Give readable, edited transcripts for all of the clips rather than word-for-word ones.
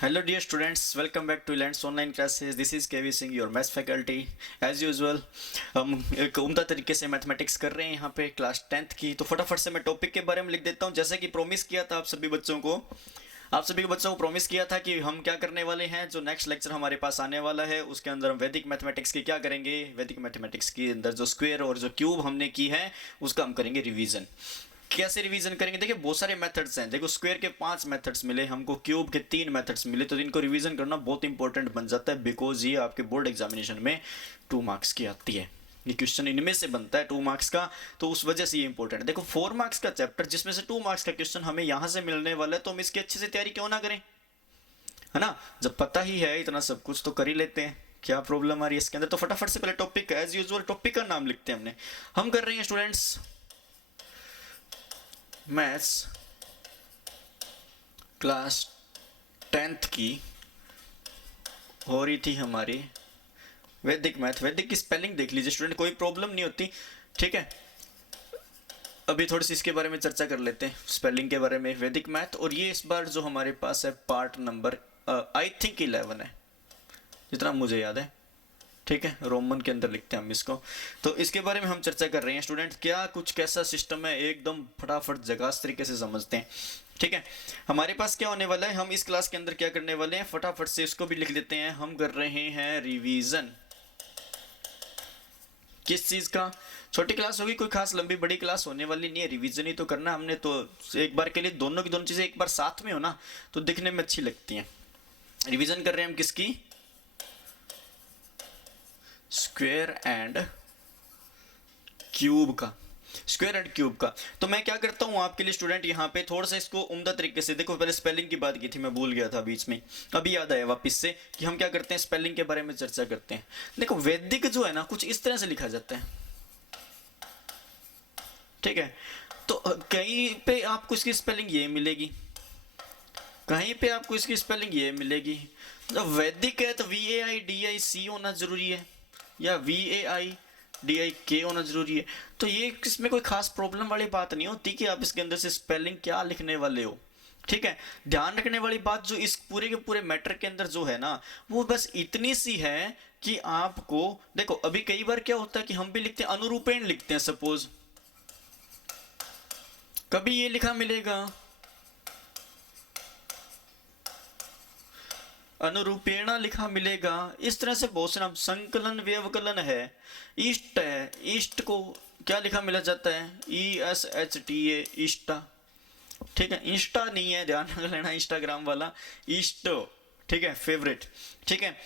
Hello dear students, welcome back to Lands Online Classes. This is KV Singh, your maths faculty. As usual, हम एक उम्दा तरीके से mathematics कर रहे हैं यहाँ पे क्लास 10th की। तो फटाफट से मैं टॉपिक के बारे में लिख देता हूँ। जैसे कि प्रॉमिस किया था आप सभी बच्चों को प्रॉमिस किया था कि हम क्या करने वाले हैं। जो नेक्स्ट लेक्चर हमारे पास आने वाला है उसके अंदर हम वैदिक मैथमेटिक्स की क्या करेंगे, वैदिक मैथमेटिक्स के अंदर जो स्क्वायर और जो क्यूब हमने की है उसका हम करेंगे रिवीजन। कैसे रिवीजन करेंगे, देखिए बहुत सारे मेथड्स हैं। देखो स्क्वायर के 5 मेथड्स मिले हमको, क्यूब के 3 मेथड्स मिले, तो इनको रिवीजन करना बहुत इंपॉर्टेंट बन जाता है बिकॉज ये आपके बोर्ड एग्जामिनेशन में 2 मार्क्स की आती है। ये क्वेश्चन इनमें से बनता है 2 मार्क्स का, तो उस वजह से ये इंपॉर्टेंट है। देखो 4 मार्क्स का चैप्टर जिसमें से 2 मार्क्स का क्वेश्चन हमें यहाँ से मिलने वाला है, तो हम इसकी अच्छे से तैयारी क्यों ना करें, है ना। जब पता ही है इतना सब कुछ तो कर ही लेते हैं, क्या प्रॉब्लम आ रही है इसके अंदर। तो फटाफट से पहले टॉपिक, एज यूजुअल टॉपिक का नाम लिखते हैं हमने। हम कर रहे हैं स्टूडेंट्स मैथ्स क्लास 10th की, हो रही थी हमारी वैदिक मैथ। वैदिक की स्पेलिंग देख लीजिए स्टूडेंट, कोई प्रॉब्लम नहीं होती, ठीक है। अभी थोड़ी सी इसके बारे में चर्चा कर लेते हैं, स्पेलिंग के बारे में, वैदिक मैथ। और ये इस बार जो हमारे पास है पार्ट नंबर आई थिंक 11 है, जितना मुझे याद है, ठीक है। रोमन के अंदर लिखते हैं हम इसको। तो इसके बारे में हम चर्चा कर रहे हैं स्टूडेंट, क्या कुछ कैसा सिस्टम है, एकदम फटाफट जगास तरीके से समझते हैं, ठीक है। हमारे पास क्या होने वाला है, हम इस क्लास के अंदर क्या करने वाले हैं, फटाफट से इसको भी लिख देते हैं। हम कर रहे हैं रिवीजन। किस चीज का? छोटी क्लास होगी, कोई खास लंबी बड़ी क्लास होने वाली नहीं है, रिवीजन ही तो करना हमने। तो एक बार के लिए दोनों की दोनों चीजें एक बार साथ में हो ना तो दिखने में अच्छी लगती हैं। रिवीजन कर रहे हैं हम किसकी? स्क्वायर एंड क्यूब का, स्क्वायर एंड क्यूब का। तो मैं क्या करता हूँ आपके लिए स्टूडेंट, यहाँ पे थोड़ा सा इसको उम्दा तरीके से देखो। पहले स्पेलिंग की बात की थी, मैं भूल गया था बीच में, अभी याद आया वापस से कि हम क्या करते हैं, स्पेलिंग के बारे में चर्चा करते हैं। देखो वैदिक जो है ना कुछ इस तरह से लिखा जाता है, ठीक है। तो कहीं पे आपको इसकी स्पेलिंग ये मिलेगी, कहीं पे आपको इसकी स्पेलिंग ये मिलेगी। जब वैदिक है तो VAIDIC होना जरूरी है, या VAIDIK होना जरूरी है। तो ये इसमें कोई खास प्रॉब्लम वाली बात नहीं होती कि आप इसके अंदर से स्पेलिंग क्या लिखने वाले हो, ठीक है। ध्यान रखने वाली बात जो इस पूरे के पूरे मैटर के अंदर जो है ना, वो बस इतनी सी है कि आपको देखो, अभी कई बार क्या होता है कि हम भी लिखते हैं अनुरूपेण लिखते हैं, सपोज कभी ये लिखा मिलेगा अनुरूपेणा लिखा मिलेगा, इस तरह से बहुत से नाम, संकलन व्यवकलन है, ईस्ट है, ईस्ट को क्या लिखा मिला जाता है, ESHTA, ईस्टा, ठीक है। इंस्टा नहीं है, ध्यान रख लेना, इंस्टाग्राम वाला, ईस्ट, ठीक है, फेवरेट, ठीक है।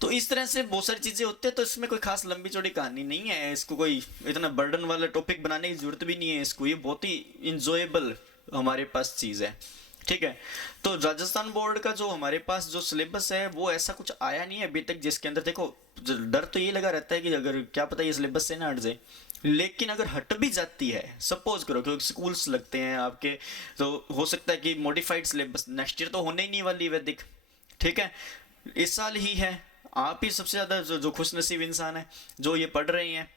तो इस तरह से बहुत सारी चीजें होती है, तो इसमें कोई खास लंबी चौड़ी कहानी नहीं है, इसको कोई इतना बर्डन वाला टॉपिक बनाने की जरूरत भी नहीं है इसको, ये बहुत ही इंजॉयबल हमारे पास चीज है, ठीक है। तो राजस्थान बोर्ड का जो हमारे पास जो सिलेबस है वो ऐसा कुछ आया नहीं है अभी तक जिसके अंदर, देखो डर तो ये लगा रहता है कि अगर क्या पता ये सिलेबस से ना हट जाए, लेकिन अगर हट भी जाती है, सपोज करो क्योंकि स्कूल्स लगते हैं आपके, तो हो सकता है कि मॉडिफाइड सिलेबस नेक्स्ट ईयर तो होने ही नहीं वाली वैदिक, ठीक है, इस साल ही है। आप ही सबसे ज्यादा जो खुश नसीब इंसान है जो ये पढ़ रहे हैं,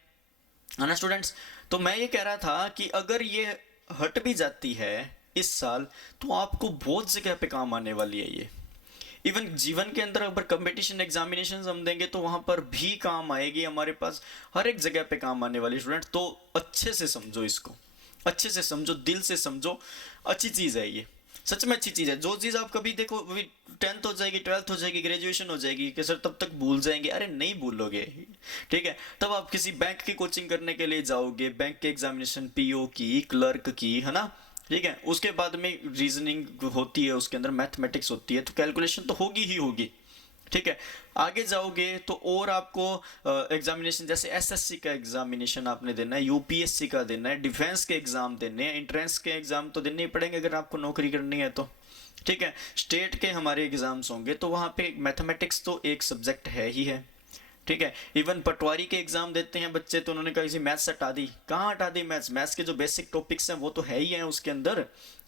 है ना स्टूडेंट्स। तो मैं ये कह रहा था कि अगर ये हट भी जाती है इस साल, तो आपको बहुत जगह पे काम आने वाली है ये। इवन जीवन के अंदर अगर कंपटीशन एग्जामिनेशन हम देंगे तो वहां पर भी काम आएगी हमारे पास, हर एक जगह पे काम आने वाली स्टूडेंट। तो अच्छे से समझो इसको, अच्छे से समझो, दिल से समझो, अच्छी चीज है ये, सच में अच्छी चीज है। जो चीज आप कभी देखो, अभी 10th हो जाएगी, 12th हो जाएगी, ग्रेजुएशन हो जाएगी कि सर तब तक भूल जाएंगे, अरे नहीं भूलोगे, ठीक है। तब आप किसी बैंक की कोचिंग करने के लिए जाओगे, बैंक के एग्जामिनेशन, PO की, क्लर्क की, है ना, ठीक है। उसके बाद में रीजनिंग होती है, उसके अंदर मैथमेटिक्स होती है, तो कैलकुलेशन तो होगी ही होगी, ठीक है। आगे जाओगे तो और आपको एग्जामिनेशन, जैसे SSC का एग्जामिनेशन आपने देना है, UPSC का देना है, डिफेंस के एग्जाम देने हैं, एंट्रेंस के एग्जाम तो देने ही पड़ेंगे अगर आपको नौकरी करनी है तो, ठीक है। स्टेट के हमारे एग्जाम्स होंगे, तो वहाँ पे मैथमेटिक्स तो एक सब्जेक्ट है ही है, ठीक है। इवन पटवारी के एग्जाम देते हैं बच्चे, तो उन्होंने कहा इसी मैथ्स हटा दी, कहाँ हटा दी, मैथ्स, मैथ्स के जो बेसिक टॉपिक्स हैं वो तो है ही है उसके अंदर,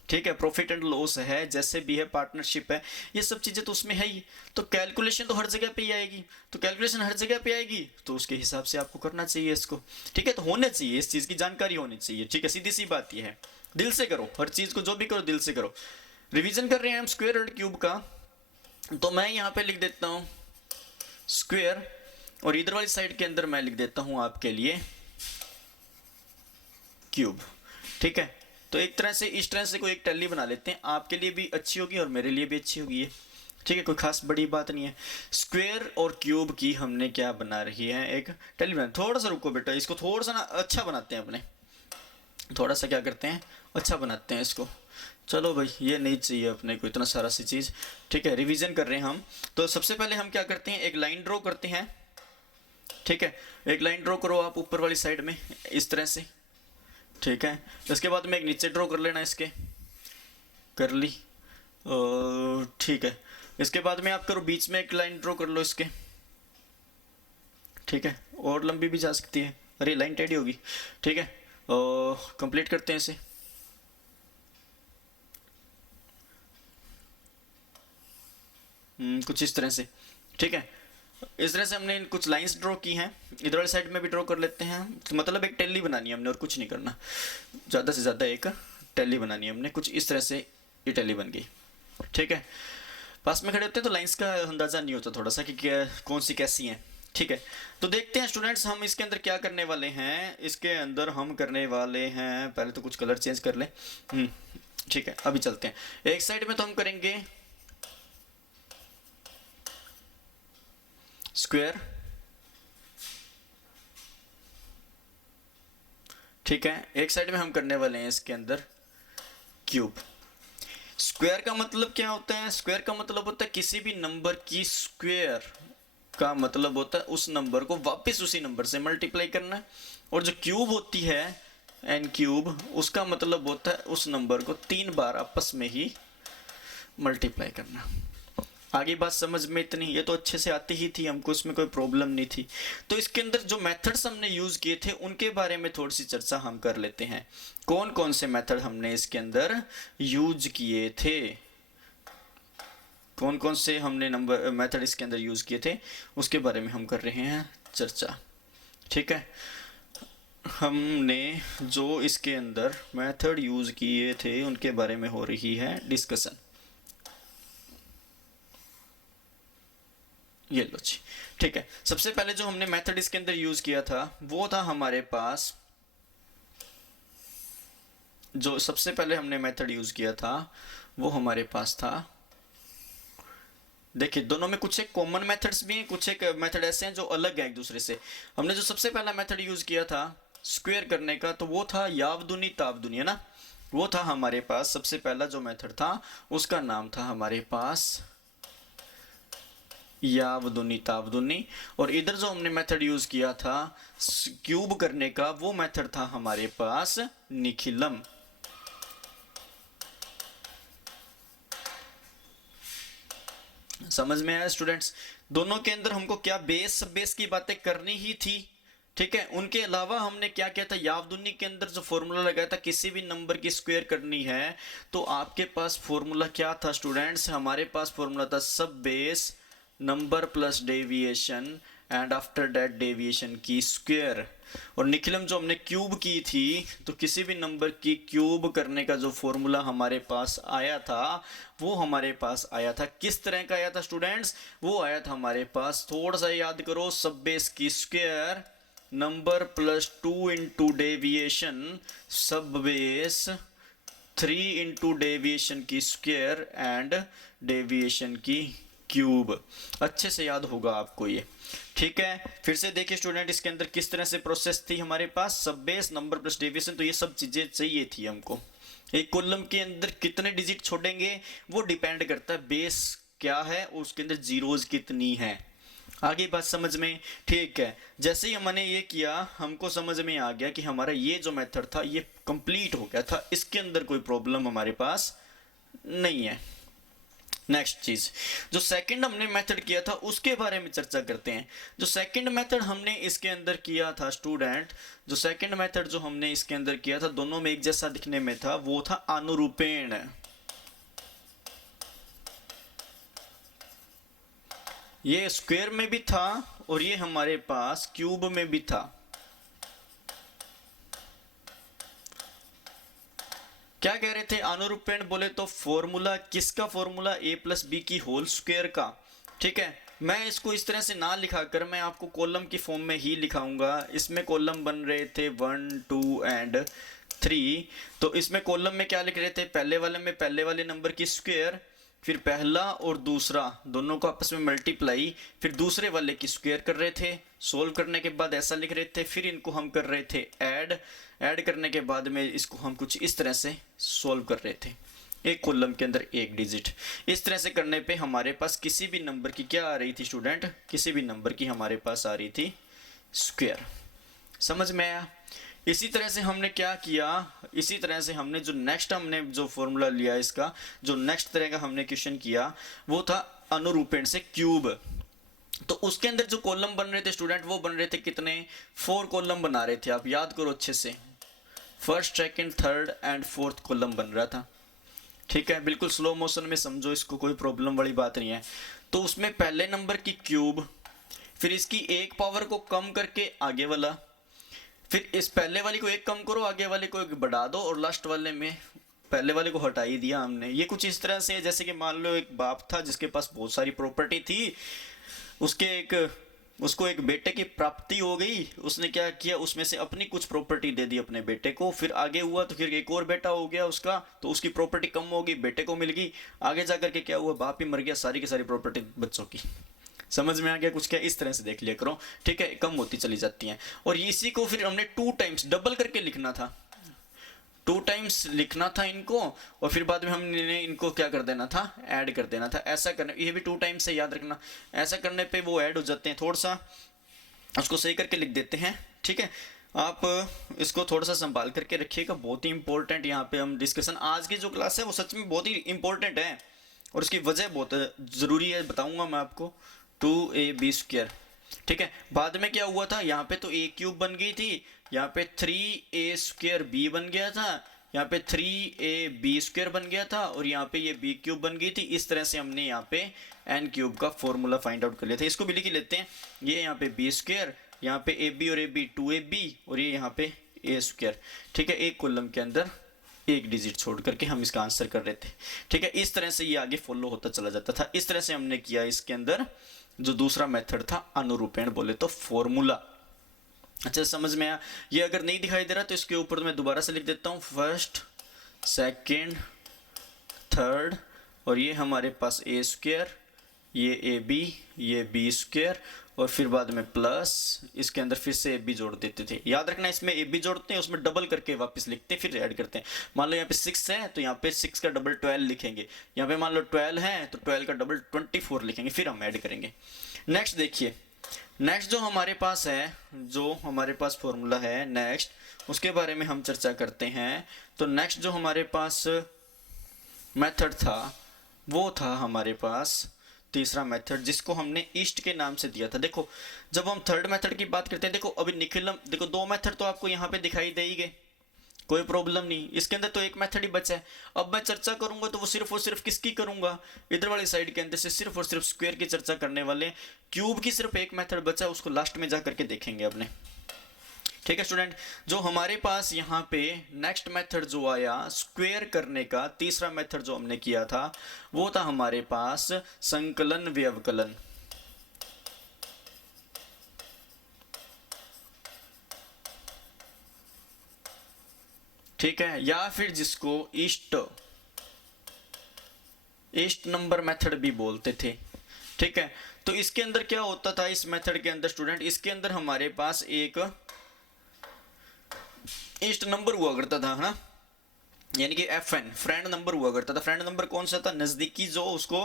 ठीक है। प्रॉफिट एंड लॉस है, जैसे भी है, पार्टनरशिप है, ये सब चीजें तो उसमें है ही। तो कैलकुलेशन तो हर जगह पे ही आएगी, तो कैलकुलेशन हर जगह पे आएगी, तो उसके हिसाब से आपको करना चाहिए इसको, ठीक है। तो होने चाहिए, इस चीज की जानकारी होनी चाहिए, ठीक है, सीधी सी बात ये है। दिल से करो हर चीज को, जो भी करो दिल से करो। रिवीजन कर रहे हैं हम स्क्वायर और क्यूब का, तो मैं यहाँ पे लिख देता हूँ स्क्वेयर, और इधर वाली साइड के अंदर मैं लिख देता हूँ आपके लिए क्यूब। ठीक है, तो एक तरह से इस तरह से कोई एक टैली बना लेते हैं, आपके लिए भी अच्छी होगी और मेरे लिए भी अच्छी होगी ये। ठीक है, कोई खास बड़ी बात नहीं है। स्क्वेयर और क्यूब की हमने क्या बना रही है, एक टैली बना। थोड़ा सा रुको बेटा, इसको थोड़ा सा ना अच्छा बनाते हैं अपने, थोड़ा सा क्या करते हैं, अच्छा बनाते हैं इसको। चलो भाई, ये नहीं चाहिए अपने को इतना सारा सी चीज़। ठीक है, रिवीजन कर रहे हैं हम। तो सबसे पहले हम क्या करते हैं, एक लाइन ड्रॉ करते हैं। ठीक है, एक लाइन ड्रॉ करो आप ऊपर वाली साइड में इस तरह से। ठीक है, इसके बाद में एक नीचे ड्रॉ कर लेना, इसके कर ली। ठीक है, इसके बाद में आप करो बीच में एक लाइन ड्रॉ कर लो इसके। ठीक है, और लंबी भी जा सकती है, अरे लाइन टेढ़ी होगी। ठीक है, कंप्लीट करते हैं इसे। कुछ इस तरह से। ठीक है, इस तरह से हमने कुछ लाइंस ड्रॉ की हैं, इधर वाली साइड में भी ड्रॉ कर लेते हैं। तो मतलब एक टैली बनानी है हमने और कुछ नहीं करना, ज़्यादा से ज़्यादा एक टैली बनानी है हमने, कुछ इस तरह से ये टैली बन गई। ठीक है, पास में खड़े होते हैं तो लाइंस का अंदाज़ा नहीं होता थोड़ा सा कि क्या कौन सी कैसी हैं। ठीक है, तो देखते हैं स्टूडेंट्स हम इसके अंदर क्या करने वाले हैं। इसके अंदर हम करने वाले हैं, पहले तो कुछ कलर चेंज कर लें। ठीक है, अभी चलते हैं। एक साइड में तो हम करेंगे स्क्वायर। ठीक है, एक साइड में हम करने वाले हैं इसके अंदर क्यूब। स्क्वायर का मतलब क्या होता है, स्क्वायर का मतलब होता है किसी भी नंबर की स्क्वायर का मतलब होता है उस नंबर को वापस उसी नंबर से मल्टीप्लाई करना। और जो क्यूब होती है एन क्यूब, उसका मतलब होता है उस नंबर को 3 बार आपस में ही मल्टीप्लाई करना। आगे बात समझ में इतनी, ये तो अच्छे से आती ही थी हमको, इसमें कोई प्रॉब्लम नहीं थी। तो इसके अंदर जो मेथड्स हमने यूज किए थे उनके बारे में थोड़ी सी चर्चा हम कर लेते हैं। कौन कौन से मेथड हमने इसके अंदर यूज किए थे, कौन कौन से हमने नंबर मेथड इसके अंदर यूज किए थे, उसके बारे में हम कर रहे हैं चर्चा। ठीक है, हमने जो इसके अंदर मेथड यूज किए थे उनके बारे में हो रही है डिस्कशन। ये लो जी। ठीक है, सबसे पहले जो हमने मेथड इसके अंदर यूज किया था वो था हमारे पास, जो सबसे पहले हमने मेथड यूज किया था वो हमारे पास था, देखिए दोनों में कुछ एक कॉमन मेथड्स भी हैं, कुछ एक मेथड ऐसे हैं जो अलग हैं एक दूसरे से। हमने जो सबसे पहला मेथड यूज किया था स्क्वायर करने का, तो वो था यावदुनी तावदुनी, है ना। वो था हमारे पास सबसे पहला जो मेथड था, उसका नाम था हमारे पास यावदुनी तावदुनी। और इधर जो हमने मेथड यूज किया था क्यूब करने का, वो मेथड था हमारे पास निखिलम। समझ में आया स्टूडेंट्स, दोनों के अंदर हमको क्या बेस सब बेस की बातें करनी ही थी। ठीक है, उनके अलावा हमने क्या किया था, यावदुनी के अंदर जो फॉर्मूला लगाया था किसी भी नंबर की स्क्वायर करनी है, तो आपके पास फॉर्मूला क्या था स्टूडेंट्स, हमारे पास फॉर्मूला था सब base number plus deviation and after that deviation की स्क्वायर। और निखिलम जो हमने क्यूब की थी, तो किसी भी नंबर की क्यूब करने का जो फॉर्मूला हमारे पास आया था वो हमारे पास आया था किस तरह का आया था स्टूडेंट्स, वो आया था हमारे पास, थोड़ा सा याद करो, सब बेस की square number plus 2 into deviation सब बेस 3 इंटू डेविएशन की स्क्वायर एंड डेविएशन की क्यूब। अच्छे से याद होगा आपको ये। ठीक है, फिर से देखिए स्टूडेंट, इसके अंदर किस तरह से प्रोसेस थी हमारे पास, सब बेस नंबर प्लस डेविएशन, तो ये सब चीजें चाहिए थी हमको। एक कॉलम के अंदर कितने डिजिट छोड़ेंगे वो डिपेंड करता है बेस क्या है, उसके अंदर जीरोज कितनी है। आगे बात समझ में। ठीक है, जैसे ही हमने ये किया हमको समझ में आ गया कि हमारा ये जो मेथड था ये कंप्लीट हो गया था, इसके अंदर कोई प्रॉब्लम हमारे पास नहीं है। नेक्स्ट चीज, जो सेकंड हमने मेथड किया था उसके बारे में चर्चा करते हैं। जो सेकंड मेथड हमने इसके अंदर किया था स्टूडेंट, जो सेकंड मेथड जो हमने इसके अंदर किया था, दोनों में एक जैसा दिखने में था, वो था अनुरूपेण। ये स्क्वायर में भी था और ये हमारे पास क्यूब में भी था। क्या कह रहे थे अनुरूपेण बोले तो फॉर्मूला किसका, फॉर्मूला a प्लस बी की होल स्क्वायर का। ठीक है, मैं इसको इस तरह से ना लिखा कर मैं आपको कॉलम की फॉर्म में ही लिखाऊंगा। इसमें कॉलम बन रहे थे 1 2 एंड 3, तो इसमें कॉलम में क्या लिख रहे थे, पहले वाले में पहले वाले नंबर की स्क्वायर, फिर पहला और दूसरा दोनों को आपस में मल्टीप्लाई, फिर दूसरे वाले की स्क्वायर कर रहे थे। सोल्व करने के बाद ऐसा लिख रहे थे, फिर इनको हम कर रहे थे ऐड करने के बाद में इसको हम कुछ इस तरह से सोल्व कर रहे थे, एक कॉलम के अंदर एक डिजिट। इस तरह से करने पे हमारे पास किसी भी नंबर की क्या आ रही थी स्टूडेंट, किसी भी नंबर की हमारे पास आ रही थी स्क्वायर। समझ में आया। इसी तरह से हमने क्या किया, इसी तरह से हमने हमने जो फॉर्मूला लिया इसका, जो नेक्स्ट तरह का हमने क्वेश्चन किया वो था अनुरूपेण से क्यूब। तो उसके अंदर जो कॉलम बन रहे थे स्टूडेंट, वो बन रहे थे कितने, 4 कॉलम बना रहे थे। आप याद करो अच्छे से, first second third and fourth column बन रहा था। ठीक है, बिल्कुल स्लो मोशन में समझो इसको, कोई प्रॉब्लम वाली बात नहीं है। तो उसमें पहले नंबर की क्यूब, फिर इसकी एक पावर को कम करके आगे वाला, फिर इस पहले वाली को एक कम करो, आगे वाले को एक बढ़ा दो, और लास्ट वाले में पहले वाले को हटा ही दिया हमने। ये कुछ इस तरह से जैसे कि मान लो एक बाप था जिसके पास बहुत सारी प्रॉपर्टी थी, उसको एक बेटे की प्राप्ति हो गई, उसने क्या किया, उसमें से अपनी कुछ प्रॉपर्टी दे दी अपने बेटे को, फिर आगे हुआ तो फिर एक और बेटा हो गया उसका, तो उसकी प्रॉपर्टी कम होगी, बेटे को मिल गई, आगे जाकर के क्या हुआ, बाप ही मर गया, सारी की सारी प्रॉपर्टी बच्चों की। समझ में आ गया कुछ, क्या इस तरह से देख लिया करो। ठीक है, कम होती चली जाती हैं। और इसी को फिर हमने 2 टाइम्स डबल करके लिखना था, 2 टाइम्स लिखना था इनको, और फिर बाद में हमने इनको क्या कर देना था, ऐड कर देना था। ऐसा करने, ये भी 2 टाइम्स से याद रखना, ऐसा करने पे वो ऐड हो जाते हैं। थोड़ा सा उसको सही करके लिख देते हैं। ठीक है, आप इसको थोड़ा सा संभाल करके रखिएगा, बहुत ही इंपॉर्टेंट यहाँ पे हम डिस्कशन, आज की जो क्लास है वो सच में बहुत ही इंपॉर्टेंट है, और उसकी वजह बहुत ज़रूरी है, बताऊंगा मैं आपको। 2ab square. ठीक है, बाद में क्या हुआ था, यहाँ पे तो a क्यूब बन गई थी, यहाँ पे 3a स्क्वायर b बन गया था, यहाँ पे 3ab स्क्वायर बन गया था, और यहाँ पे ये b क्यूब बन गई थी। इस तरह से हमने यहाँ पे n क्यूब का फॉर्मूला फाइंड आउट कर लिया था। इसको भी लिख ही लेते हैं, ये यहाँ पे b स्क्वायर, यहाँ पे ab और ab 2ab, और ये यहाँ पे a स्क्वायर। ठीक है, एक कॉलम के अंदर एक डिजिट छोड़ करके हम इसका आंसर कर रहे थे। ठीक है, इस तरह से ये आगे फॉलो होता चला जाता था। इस तरह से हमने किया इसके अंदर जो दूसरा मेथड था अनुरूपेण बोले तो फॉर्मूला। अच्छा, समझ में आया। ये अगर नहीं दिखाई दे रहा तो इसके ऊपर मैं दोबारा से लिख देता हूँ, फर्स्ट सेकंड थर्ड, और ये हमारे पास a स्क्वायर, ये ab, ये b स्क्वायर, और फिर बाद में प्लस, इसके अंदर फिर से ab जोड़ देते थे। याद रखना, इसमें ab जोड़ते हैं, उसमें डबल करके वापस लिखते हैं, फिर ऐड करते हैं। मान लो यहाँ पे 6 है तो यहाँ पे 6 का डबल 12 लिखेंगे, यहाँ पे मान लो 12 है तो 12 का डबल 24 लिखेंगे, फिर हम ऐड करेंगे। नेक्स्ट देखिए, नेक्स्ट जो हमारे पास है, जो हमारे पास फॉर्मूला है नेक्स्ट, उसके बारे में हम चर्चा करते हैं। तो नेक्स्ट जो हमारे पास मेथड था वो था हमारे पास तीसरा मेथड, जिसको हमने ईस्ट के नाम से दिया था। देखो, जब हम थर्ड मेथड की बात करते हैं, देखो अभी निखिलम, देखो 2 मेथड तो आपको यहाँ पे दिखाई दे ही गए, कोई प्रॉब्लम नहीं। इसके अंदर तो एक मेथड ही बचा है। अब मैं चर्चा करूंगा तो वो सिर्फ और सिर्फ किसकी करूंगा, इधर वाली साइड के अंदर से सिर्फ और सिर्फ स्क्वायर की चर्चा करने वाले। क्यूब की सिर्फ एक मेथड बचा है, उसको लास्ट में जा करके देखेंगे अपने। ठीक है स्टूडेंट, जो हमारे पास यहाँ पे नेक्स्ट मेथड जो आया स्क्वायर करने का, तीसरा मेथड जो हमने किया था वो था हमारे पास संकलन व्यवकलन। ठीक है, या फिर जिसको ईस्ट नंबर मेथड भी बोलते थे। ठीक है, तो इसके अंदर क्या होता था, इस मेथड के अंदर स्टूडेंट, इसके अंदर हमारे पास एक ईस्ट नंबर हुआ करता था, है ना, यानी कि FN फ्रेंड नंबर हुआ करता था। फ्रेंड नंबर कौन सा था, नजदीकी जो उसको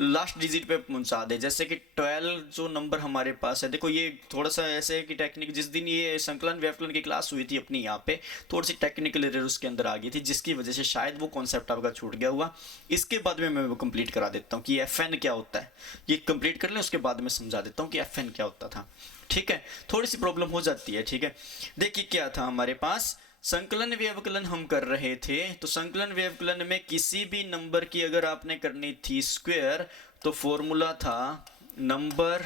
लास्ट डिजिट पे पहुंचा दे। जैसे कि 12 जो नंबर हमारे पास है, देखो ये थोड़ा सा ऐसे है कि टेक्निक, जिस दिन ये संकलन व्यवकलन की क्लास हुई थी अपनी, यहाँ पे थोड़ी सी टेक्निकल एरर उसके अंदर आ गई थी, जिसकी वजह से शायद वो कॉन्सेप्ट आपका छूट गया हुआ। इसके बाद में मैं वो कंप्लीट करा देता हूँ कि FN क्या होता है, ये कंप्लीट कर लें, उसके बाद में समझा देता हूँ कि FN क्या होता था। ठीक है, थोड़ी सी प्रॉब्लम हो जाती है। ठीक है, देखिए क्या था हमारे पास, संकलन व्यवकलन हम कर रहे थे। तो संकलन व्यवकलन में किसी भी नंबर की अगर आपने करनी थी स्क्वायर, तो फॉर्मूला था number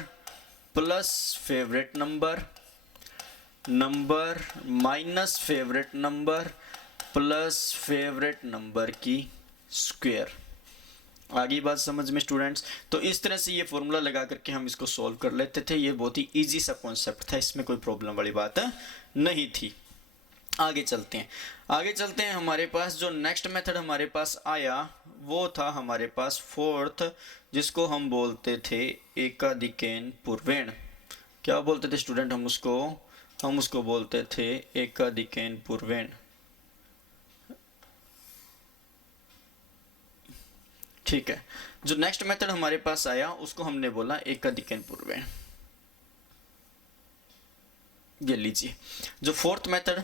plus favourite number, number minus favourite number, plus favourite number की स्क्वायर। आगे बात समझ में स्टूडेंट्स? तो इस तरह से ये फॉर्मूला लगा करके हम इसको सॉल्व कर लेते थे। ये बहुत ही इजी सा कॉन्सेप्ट था, इसमें कोई प्रॉब्लम वाली बात नहीं थी। आगे चलते हैं, हमारे पास जो नेक्स्ट मेथड हमारे पास आया वो था हमारे पास फोर्थ, जिसको हम बोलते थे एकाधिकेन पूर्वेण। क्या बोलते थे स्टूडेंट? हम उसको बोलते थे एकाधिकेन पूर्वेण। ठीक है, जो नेक्स्ट मेथड हमारे पास आया उसको हमने बोला एकाधिकेन पूर्वेण। ये लीजिए, जो फोर्थ मेथड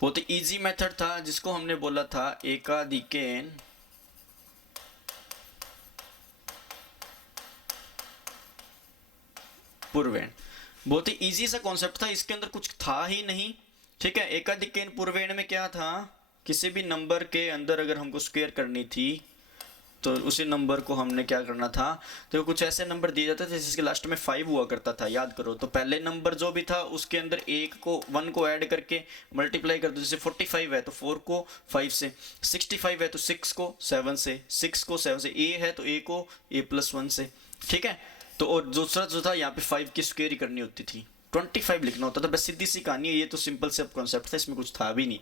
बहुत ही इजी मेथड था, जिसको हमने बोला था एकाधिकेन पूर्वेण। बहुत ही इजी सा कॉन्सेप्ट था, इसके अंदर कुछ था ही नहीं। ठीक है, एकाधिकेन पूर्वेण में क्या था, किसी भी नंबर के अंदर अगर हमको स्क्वायर करनी थी तो उसी नंबर को हमने क्या करना था, तो कुछ ऐसे नंबर दिए जाते थे जिसके लास्ट में 5 हुआ करता था, याद करो। तो पहले नंबर जो भी था उसके अंदर 1 को ऐड करके मल्टीप्लाई कर दो। जैसे 45 है तो 4 को 5 से, 65 है तो 6 को 7 से, 6 को 7 से, a है तो a को a+1 से। ठीक है, तो और दूसरा जो था यहाँ पे 5 की स्क्वायर ही करनी होती थी, 25 लिखना होता था। बस सीधी सी कहानी है, ये तो सिंपल से कॉन्सेप्ट था, इसमें कुछ था भी नहीं।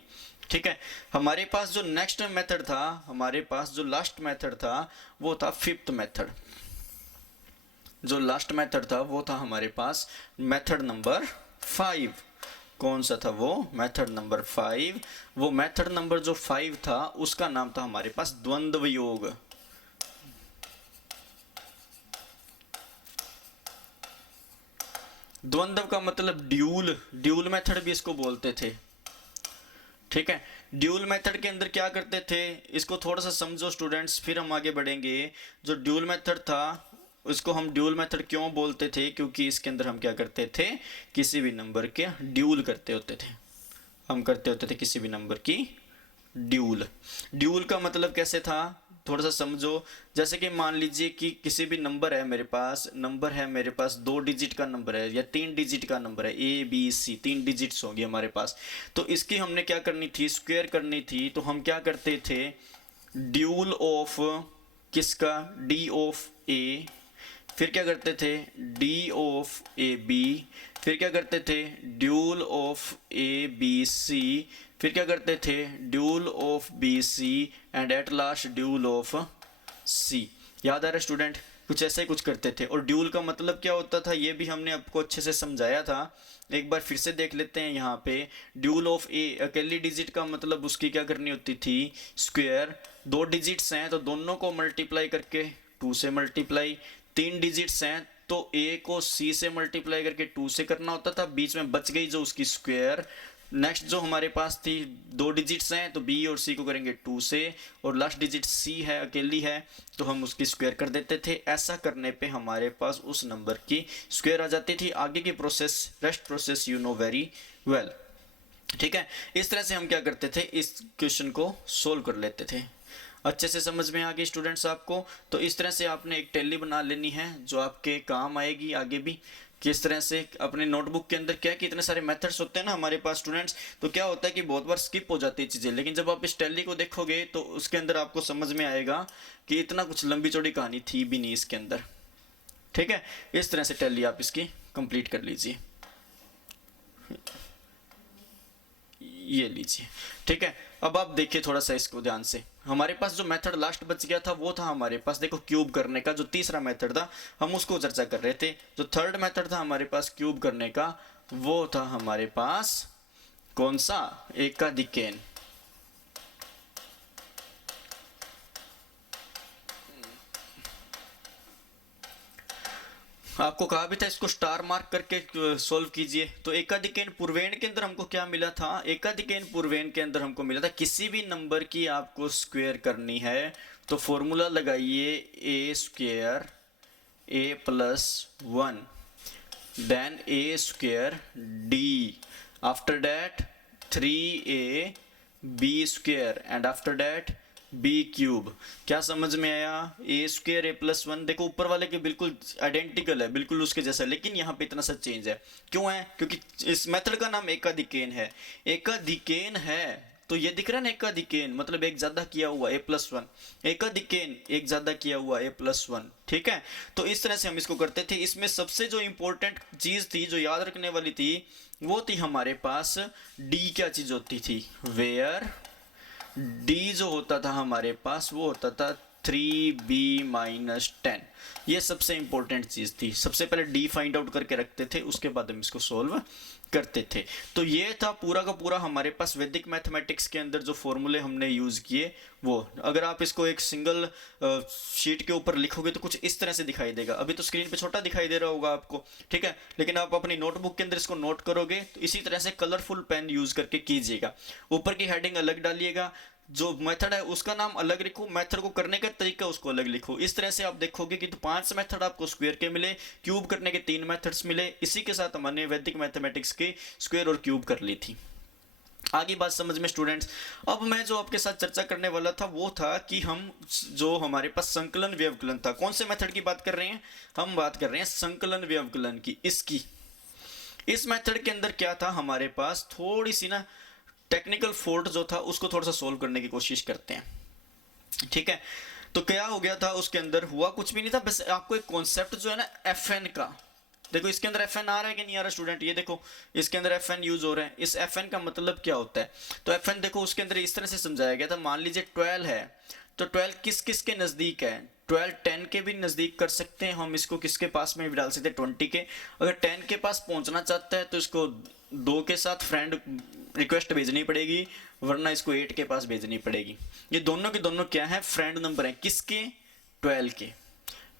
ठीक है, हमारे पास जो नेक्स्ट मेथड था, हमारे पास जो लास्ट मेथड था वो था फिफ्थ मेथड। जो लास्ट मेथड था वो था हमारे पास मेथड नंबर 5। कौन सा था वो? Method number 5। वो मेथड नंबर जो 5 था उसका नाम था हमारे पास द्वंद्व योग। द्वंद्व का मतलब ड्यूल मेथड भी इसको बोलते थे। ठीक है, ड्यूल मेथड के अंदर क्या करते थे, इसको थोड़ा सा समझो स्टूडेंट्स, फिर हम आगे बढ़ेंगे। जो ड्यूल मेथड था उसको हम ड्यूल मेथड क्यों बोलते थे, क्योंकि इसके अंदर हम क्या करते थे, किसी भी नंबर के ड्यूल करते होते थे। हम करते होते थे किसी भी नंबर की ड्यूल का मतलब कैसे था, थोड़ा सा समझो। जैसे कि मान लीजिए कि किसी भी नंबर है मेरे पास 2 डिजिट का नंबर है या 3 डिजिट का नंबर है, ABC 3 डिजिट्स होंगे हमारे पास। तो इसकी हमने क्या करनी थी, स्क्वायर करनी थी। तो हम क्या करते थे, ड्यूल ऑफ किसका, D ऑफ A, फिर क्या करते थे D ऑफ AB, फिर क्या करते थे ड्यूल ऑफ ABC, फिर क्या करते थे dual of BC and at last dual of C। याद आ रहा है स्टूडेंट? कुछ ऐसे ही कुछ करते थे। और ड्यूल का मतलब क्या होता था ये भी हमने आपको अच्छे से समझाया था, एक बार फिर से देख लेते हैं। यहाँ पे ड्यूल ऑफ A अकेली डिजिट का मतलब उसकी क्या करनी होती थी, स्क्वायर। 2 डिजिट्स हैं तो दोनों को मल्टीप्लाई करके 2 से मल्टीप्लाई, 3 डिजिट्स हैं तो A को C से मल्टीप्लाई करके 2 से करना होता था, बीच में बच गई जो उसकी स्क्वायर। नेक्स्ट जो हमारे पास थी 2 डिजिट्स हैं तो B और C को करेंगे 2 से, और लास्ट डिजिट C है, अकेली है, तो हम उसकी स्क्वायर कर देते थे। ऐसा करने पे हमारे पास उस नंबर की स्क्वायर आ जाती थी। आगे की process, rest process you know very well. ठीक है, इस तरह से हम क्या करते थे, इस क्वेश्चन को सोल्व कर लेते थे। अच्छे से समझ में आ गई स्टूडेंट्स आपको? तो इस तरह से आपने एक टैली बना लेनी है जो आपके काम आएगी आगे भी। किस तरह से अपने नोटबुक के अंदर क्या कि इतने सारे मेथड्स होते हैं ना हमारे पास स्टूडेंट्स, तो क्या होता है कि बहुत बार स्किप हो जाती है चीज़ें, लेकिन जब आप इस टैली को देखोगे तो उसके अंदर आपको समझ में आएगा कि इतना कुछ लंबी चौड़ी कहानी थी भी नहीं इसके अंदर। ठीक है, इस तरह से टैली आप इसकी कंप्लीट कर लीजिए। ये लीजिए, ठीक है। अब आप देखिए थोड़ा सा इसको ध्यान से, हमारे पास जो मेथड लास्ट बच गया था वो था हमारे पास, देखो क्यूब करने का। जो तीसरा मेथड था हम उसको चर्चा कर रहे थे। जो थर्ड मेथड था हमारे पास क्यूब करने का, वो था हमारे पास कौन सा, एकाधिकेन। आपको कहा भी था इसको स्टार मार्क करके सॉल्व कीजिए। तो एकाधिकेन पूर्वेण के अंदर हमको क्या मिला था, एकाधिकेन पूर्वेण के अंदर हमको मिला था किसी भी नंबर की आपको स्क्वायर करनी है तो फॉर्मूला लगाइए A square A+1 then A square D, after that 3AB square and after that B cube. क्या समझ में आया? A square A plus one, देखो ऊपर वाले के बिल्कुल आइडेंटिकल है, बिल्कुल उसके जैसा, लेकिन यहाँ पे इतना सा चेंज है। क्यों है? क्योंकि इस मेथड का नाम एकाधिकेन है। एकाधिकेन है तो ये दिख रहा है ना, एकाधिकेन मतलब एक ज्यादा किया हुआ ए प्लस वन, एकाधिकेन एक ज्यादा किया हुआ ए प्लस वन। ठीक है, तो इस तरह से हम इसको करते थे। इसमें सबसे जो इंपॉर्टेंट चीज थी, जो याद रखने वाली थी, वो थी हमारे पास डी। क्या चीज होती थी? वेयर डी जो होता था हमारे पास, वो होता था 3b-10। ये सबसे इंपॉर्टेंट चीज थी। सबसे पहले डी फाइंड आउट करके रखते थे, उसके बाद हम इसको सोल्व करते थे। तो ये था पूरा का पूरा हमारे पास वैदिक मैथमेटिक्स के अंदर जो फॉर्मूले हमने यूज किए वो। अगर आप इसको एक सिंगल शीट के ऊपर लिखोगे तो कुछ इस तरह से दिखाई देगा। अभी तो स्क्रीन पे छोटा दिखाई दे रहा होगा आपको, ठीक है, लेकिन आप अपनी नोटबुक के अंदर इसको नोट करोगे तो इसी तरह से कलरफुल पेन यूज करके कीजिएगा। ऊपर की हेडिंग अलग डालिएगा, जो मेथड है उसका नाम अलग लिखो, मेथड को करने का तरीका उसको अलग लिखो। इस तरह से आप देखोगे कि तो 5 मेथड आपको स्क्वायर के मिले, क्यूब करने के 3 मेथड्स मिले। इसी के साथ हमने वैदिक मैथमेटिक्स के स्क्वायर और क्यूब कर ली थी। आगे बात समझ में स्टूडेंट्स? अब मैं जो आपके साथ चर्चा करने वाला था वो था कि हम जो हमारे पास संकलन व्यवकलन था, कौन से मेथड की बात कर रहे हैं? हम बात कर रहे हैं संकलन व्यवकलन की। इसकी इस मेथड के अंदर क्या था हमारे पास, थोड़ी सी ना टेक्निकल फॉल्ट जो था उसको थोड़ा सा सोल्व करने की कोशिश करते हैं। ठीक है, तो क्या हो गया था उसके अंदर? हुआ कुछ भी नहीं था, बस आपको एक कॉन्सेप्ट जो है ना एफएन का, देखो इसके अंदर एफएन आ रहा है कि नहीं आ रहा स्टूडेंट? ये देखो इसके अंदर एफएन यूज हो रहा है। इस एफएन का मतलब क्या होता है? तो एफएन देखो उसके अंदर इस तरह से समझाया गया था। मान लीजिए 12 है, तो 12 किस किस के नजदीक है? 12 10 के भी नजदीक कर सकते हैं हम इसको, किसके पास में भी डाल सकते हैं? 20 के। अगर 10 के पास पहुंचना चाहता है तो इसको 2 के साथ फ्रेंड रिक्वेस्ट भेजनी पड़ेगी, वरना इसको 8 के पास भेजनी पड़ेगी। ये दोनों के दोनों क्या है? फ्रेंड नंबर है। किसके? 12 के।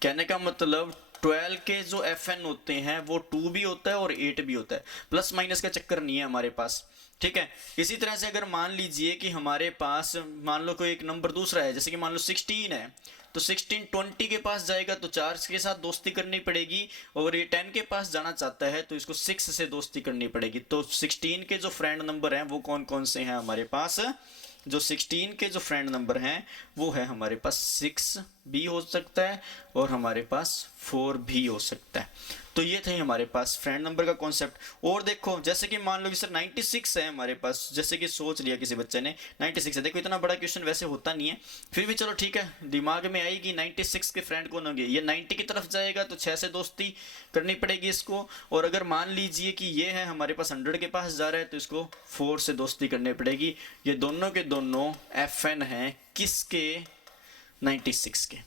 कहने का मतलब 12 के जो एफएन होते हैं वो 2 भी होता है और 8 भी होता है। प्लस माइनस का चक्कर नहीं है हमारे पास। ठीक है, इसी तरह से अगर मान लीजिए कि हमारे पास मान लो कोई एक नंबर दूसरा है, जैसे कि मान लो 16 है, तो 16 20 के पास जाएगा तो 4 के साथ दोस्ती करनी पड़ेगी, और ये 10 के पास जाना चाहता है तो इसको 6 से दोस्ती करनी पड़ेगी। तो 16 के जो फ्रेंड नंबर हैं वो कौन कौन से हैं हमारे पास? जो 16 के जो फ्रेंड नंबर हैं वो है हमारे पास 6 भी हो सकता है और हमारे पास 4 भी हो सकता है। तो ये थे हमारे पास फ्रेंड नंबर का कॉन्सेप्ट। और देखो जैसे कि मान लो कि सर 96 है हमारे पास, जैसे कि सोच लिया किसी बच्चे ने 96 है। देखो इतना बड़ा क्वेश्चन वैसे होता नहीं है, फिर भी चलो ठीक है, दिमाग में आएगी 96 के फ्रेंड कौन होंगे। ये 90 की तरफ जाएगा तो 6 से दोस्ती करनी पड़ेगी इसको, और अगर मान लीजिए कि ये है हमारे पास 100 के पास जा रहा है तो इसको 4 से दोस्ती करनी पड़ेगी। ये दोनों के दोनों एफएन हैं किसके? 96 के।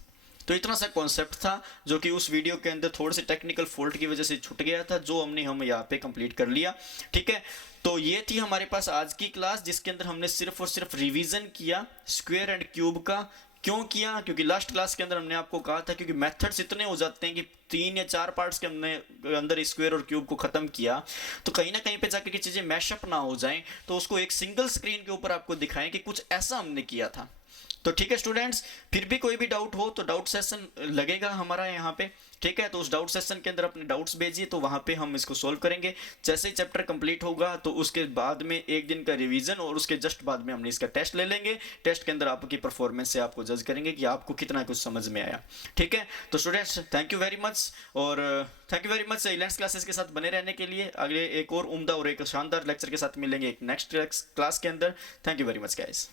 तो इतना सा कॉन्सेप्ट था जो कि उस वीडियो के अंदर थोड़े से टेक्निकल फॉल्ट की वजह से छूट गया था, जो हम यहाँ पे कंप्लीट कर लिया। ठीक है, तो ये थी हमारे पास आज की क्लास, जिसके अंदर हमने सिर्फ और सिर्फ रिवीजन किया स्क्वायर एंड क्यूब का। क्यों किया? क्योंकि लास्ट क्लास के अंदर हमने आपको कहा था, क्योंकि मेथड्स इतने हो जाते हैं कि 3 या 4 पार्ट्स के हमने अंदर स्क्वायर और क्यूब को खत्म किया, तो कहीं ना कहीं पे जाकर के चीजें मैशअप ना हो जाएं, तो उसको एक सिंगल स्क्रीन के ऊपर आपको दिखाएं कि कुछ ऐसा हमने किया था। तो ठीक है स्टूडेंट्स, फिर भी कोई भी डाउट हो तो डाउट सेशन लगेगा हमारा यहाँ पे। ठीक है, तो उस डाउट सेशन के अंदर अपने डाउट्स भेजिए, तो वहाँ पे हम इसको सोल्व करेंगे। जैसे ही चैप्टर कंप्लीट होगा तो उसके बाद में 1 दिन का रिवीजन, और उसके जस्ट बाद में हमने इसका टेस्ट ले लेंगे। टेस्ट के अंदर आपकी परफॉर्मेंस से आपको जज करेंगे कि आपको कितना कुछ समझ में आया। ठीक है, तो students thank you very much, और थैंक यू वेरी मच इलेंट्स क्लासेस के साथ बने रहने के लिए। अगले एक और उम्दा और एक शानदार लेक्चर के साथ मिलेंगे एक नेक्स्ट क्लास के अंदर। Thank you very much guys.